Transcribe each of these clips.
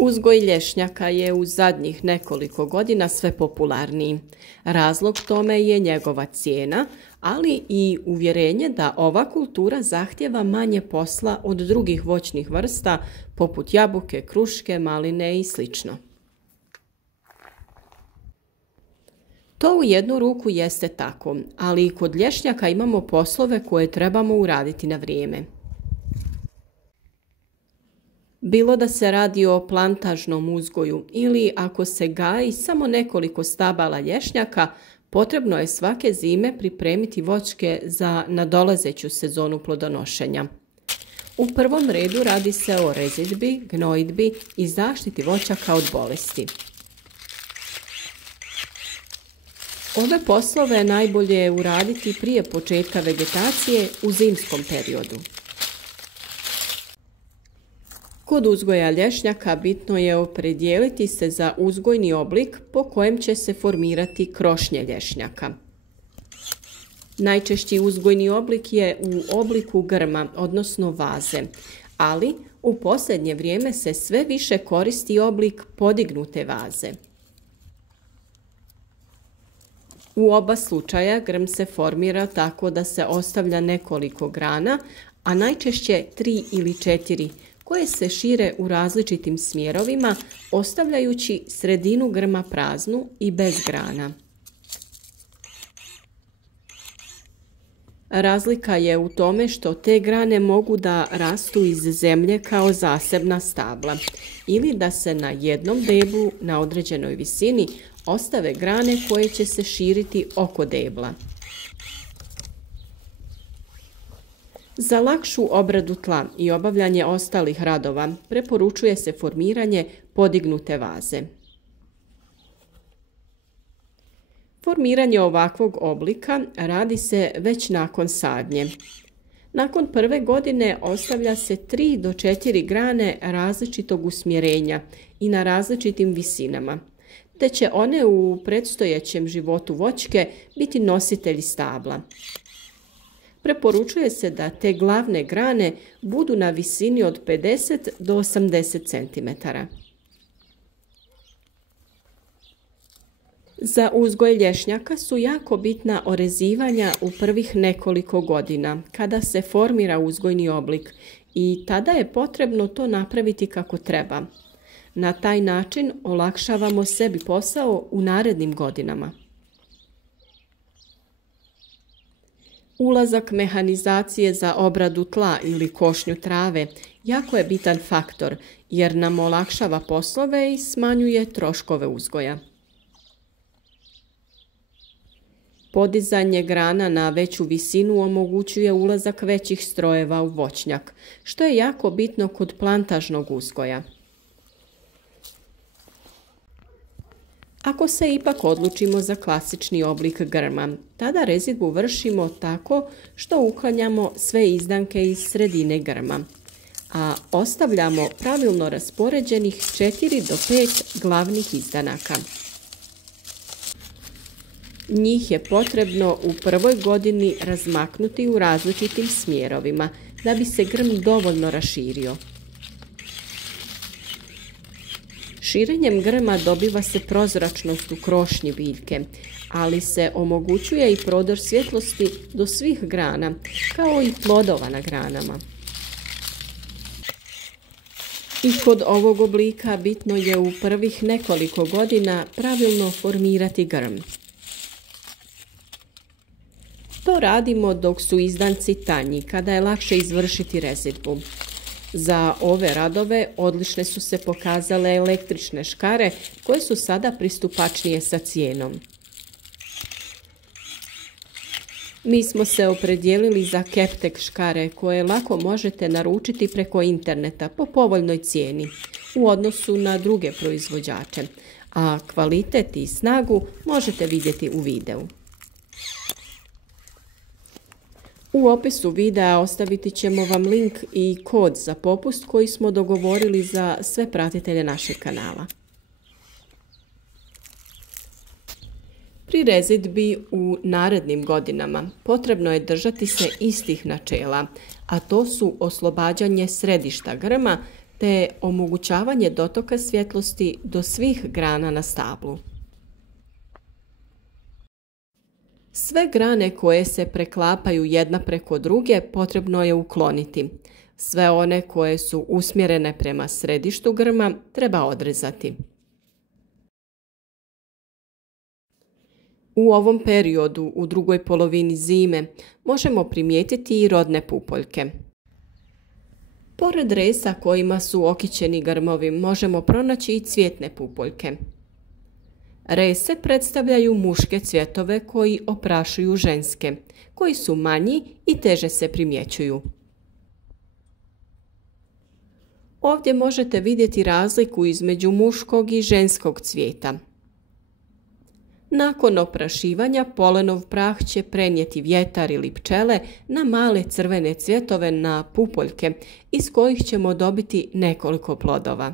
Uzgoj lješnjaka je u zadnjih nekoliko godina sve popularniji. Razlog tome je njegova cijena, ali i uvjerenje da ova kultura zahtjeva manje posla od drugih voćnih vrsta poput jabuke, kruške, maline i sl. To u jednu ruku jeste tako, ali i kod lješnjaka imamo poslove koje trebamo uraditi na vrijeme. Bilo da se radi o plantažnom uzgoju ili ako se gaji samo nekoliko stabala lješnjaka, potrebno je svake zime pripremiti voćke za nadolazeću sezonu plodonošenja. U prvom redu radi se o rezidbi, gnojidbi i zaštiti voćaka od bolesti. Ove poslove najbolje je uraditi prije početka vegetacije u zimskom periodu. Kod uzgoja lješnjaka bitno je opredijeliti se za uzgojni oblik po kojem će se formirati krošnje lješnjaka. Najčešći uzgojni oblik je u obliku grma, odnosno vaze, ali u posljednje vrijeme se sve više koristi oblik podignute vaze. U oba slučaja grm se formira tako da se ostavlja nekoliko grana, a najčešće 3 ili 4, koje se šire u različitim smjerovima, ostavljajući sredinu grma praznu i bez grana. Razlika je u tome što te grane mogu da rastu iz zemlje kao zasebna stabla ili da se na jednom deblu na određenoj visini ostave grane koje će se širiti oko debla. Za lakšu obradu tla i obavljanje ostalih radova preporučuje se formiranje podignute vaze. Formiranje ovakvog oblika radi se već nakon sadnje. Nakon prve godine ostavlja se 3 do 4 grane različitog usmjerenja i na različitim visinama, te će one u predstojećem životu voćke biti nositelji stabla. Preporučuje se da te glavne grane budu na visini od 50 do 80 cm. Za uzgoj lješnjaka su jako bitna orezivanja u prvih nekoliko godina, kada se formira uzgojni oblik, i tada je potrebno to napraviti kako treba. Na taj način olakšavamo sebi posao u narednim godinama. Ulazak mehanizacije za obradu tla ili košnju trave jako je bitan faktor jer nam olakšava poslove i smanjuje troškove uzgoja. Podizanje grana na veću visinu omogućuje ulazak većih strojeva u voćnjak, što je jako bitno kod plantažnog uzgoja. Ako se ipak odlučimo za klasični oblik grma, tada rezidbu vršimo tako što uklanjamo sve izdanke iz sredine grma, a ostavljamo pravilno raspoređenih 4 do 5 glavnih izdanaka. Njih je potrebno u prvoj godini razmaknuti u različitim smjerovima da bi se grm dovoljno raširio. Širenjem grma dobiva se prozračnost u krošnji biljke, ali se omogućuje i prodor svjetlosti do svih grana, kao i plodova na granama. I kod ovog oblika bitno je u prvih nekoliko godina pravilno formirati grm. To radimo dok su izdanci tanji, kada je lakše izvršiti rezidbu. Za ove radove odlične su se pokazale električne škare koje su sada pristupačnije sa cijenom. Mi smo se opredijelili za Keptek škare koje lako možete naručiti preko interneta po povoljnoj cijeni u odnosu na druge proizvođače, a kvalitet i snagu možete vidjeti u videu. U opisu videa ostaviti ćemo vam link i kod za popust koji smo dogovorili za sve pratitelje našeg kanala. Pri rezidbi u narednim godinama potrebno je držati se istih načela, a to su oslobađanje središta grma te omogućavanje dotoka svjetlosti do svih grana na stablu. Sve grane koje se preklapaju jedna preko druge potrebno je ukloniti. Sve one koje su usmjerene prema središtu grma treba odrezati. U ovom periodu, u drugoj polovini zime, možemo primijetiti i rodne pupoljke. Pored resa kojima su okićeni grmovi, možemo pronaći i cvjetne pupoljke. Rese predstavljaju muške cvjetove koji oprašuju ženske, koji su manji i teže se primjećuju. Ovdje možete vidjeti razliku između muškog i ženskog cvijeta. Nakon oprašivanja polenov prah će prenijeti vjetar ili pčele na male crvene cvjetove na pupoljke iz kojih ćemo dobiti nekoliko plodova.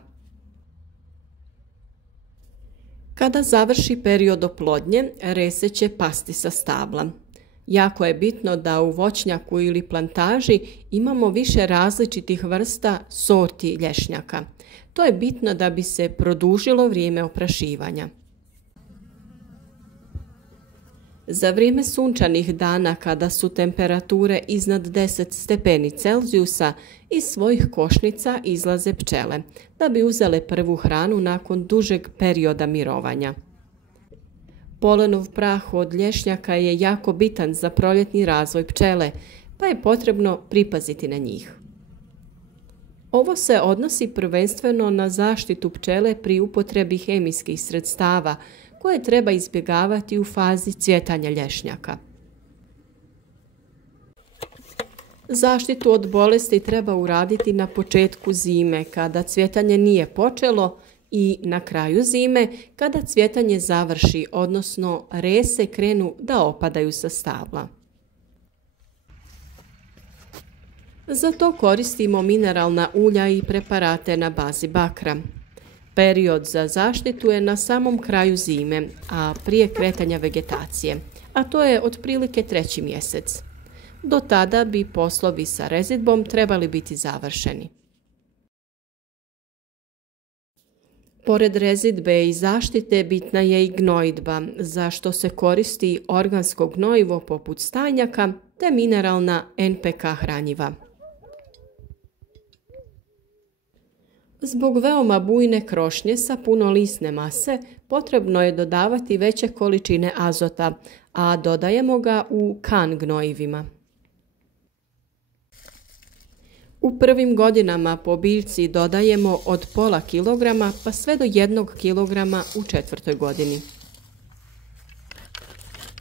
Kada završi period oplodnje, rese će pasti sa stabla. Jako je bitno da u voćnjaku ili plantaži imamo više različitih vrsta sorti lješnjaka. To je bitno da bi se produžilo vrijeme oprašivanja. Za vrijeme sunčanih dana kada su temperature iznad 10 stepeni Celzijusa iz svojih košnica izlaze pčele da bi uzele prvu hranu nakon dužeg perioda mirovanja. Polenov prah od lješnjaka je jako bitan za proljetni razvoj pčele, pa je potrebno pripaziti na njih. Ovo se odnosi prvenstveno na zaštitu pčele pri upotrebi hemijskih sredstava koje treba izbjegavati u fazi cvjetanja lješnjaka. Zaštitu od bolesti treba uraditi na početku zime kada cvjetanje nije počelo i na kraju zime kada cvjetanje završi, odnosno rese krenu da opadaju sa stabla. Za to koristimo mineralna ulja i preparate na bazi bakra. Period za zaštitu je na samom kraju zime, a prije kretanja vegetacije, a to je otprilike 3. mjesec. Do tada bi poslovi sa rezidbom trebali biti završeni. Pored rezidbe i zaštite bitna je i gnojidba, za što se koristi organsko gnojivo poput stajnjaka te mineralna NPK hranjiva. Zbog veoma bujne krošnje sa puno lisne mase potrebno je dodavati veće količine azota, a dodajemo ga u kan gnojivima. U prvim godinama po biljci dodajemo od pola kilograma pa sve do 1 kilograma u 4. godini.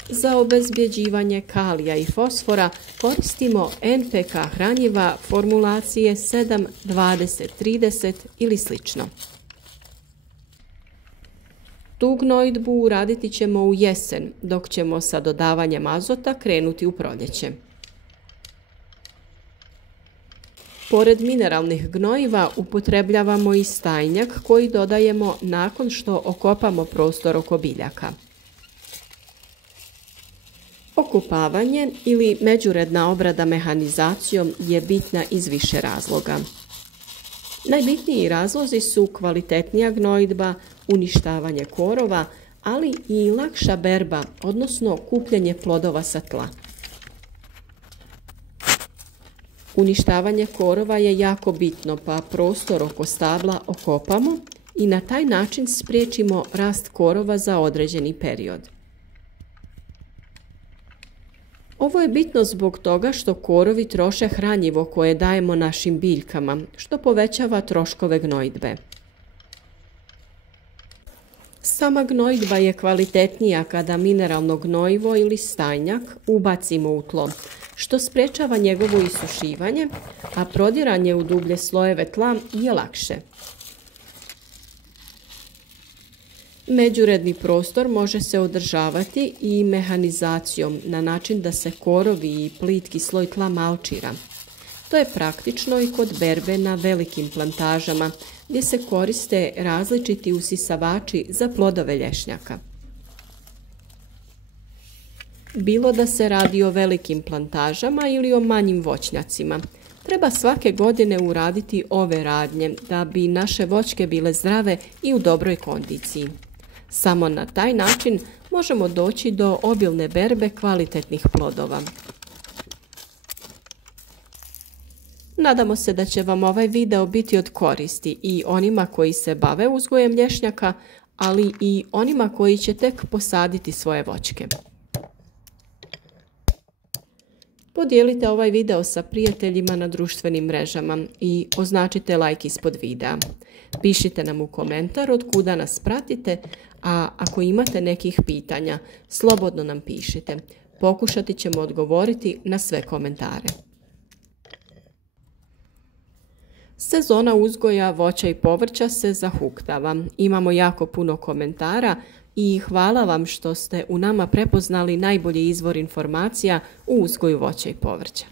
Za obezbjeđivanje kalija i fosfora koristimo NPK hranjiva formulacije 7, 20, 30 ili slično. Tu gnojidbu uraditi ćemo u jesen, dok ćemo sa dodavanjem azota krenuti u proljeće. Pored mineralnih gnojiva upotrebljavamo i stajnjak koji dodajemo nakon što okopamo prostor oko biljaka. Okopavanje ili međuredna obrada mehanizacijom je bitna iz više razloga. Najbitniji razlozi su kvalitetnija gnojidba, uništavanje korova, ali i lakša berba, odnosno kupljenje plodova sa tla. Uništavanje korova je jako bitno, pa prostor oko stabla okopamo i na taj način spriječimo rast korova za određeni period. Ovo je bitno zbog toga što korovi troše hranjivo koje dajemo našim biljkama, što povećava troškove gnojidbe. Sama gnojidba je kvalitetnija kada mineralno gnojivo ili stajnjak ubacimo u tlo, što sprečava njegovo isušivanje, a prodiranje u dublje slojeve tla je lakše. Međuredni prostor može se održavati i mehanizacijom na način da se korovi i plitki sloj tla malčira. To je praktično i kod berbe na velikim plantažama gdje se koriste različiti usisavači za plodove lješnjaka. Bilo da se radi o velikim plantažama ili o manjim voćnjacima, Treba svake godine uraditi ove radnje da bi naše voćke bile zdrave i u dobroj kondiciji. Samo na taj način možemo doći do obilne berbe kvalitetnih plodova. Nadamo se da će vam ovaj video biti od koristi i onima koji se bave uzgojem lješnjaka, ali i onima koji će tek posaditi svoje voćke. Podijelite ovaj video sa prijateljima na društvenim mrežama i označite like ispod videa. Pišite nam u komentar od kuda nas pratite, a ako imate nekih pitanja, slobodno nam pišite. Pokušati ćemo odgovoriti na sve komentare. Sezona uzgoja voća i povrća se zahuktava. Imamo jako puno komentara i hvala vam što ste u nama prepoznali najbolji izvor informacija u uzgoju voća i povrća.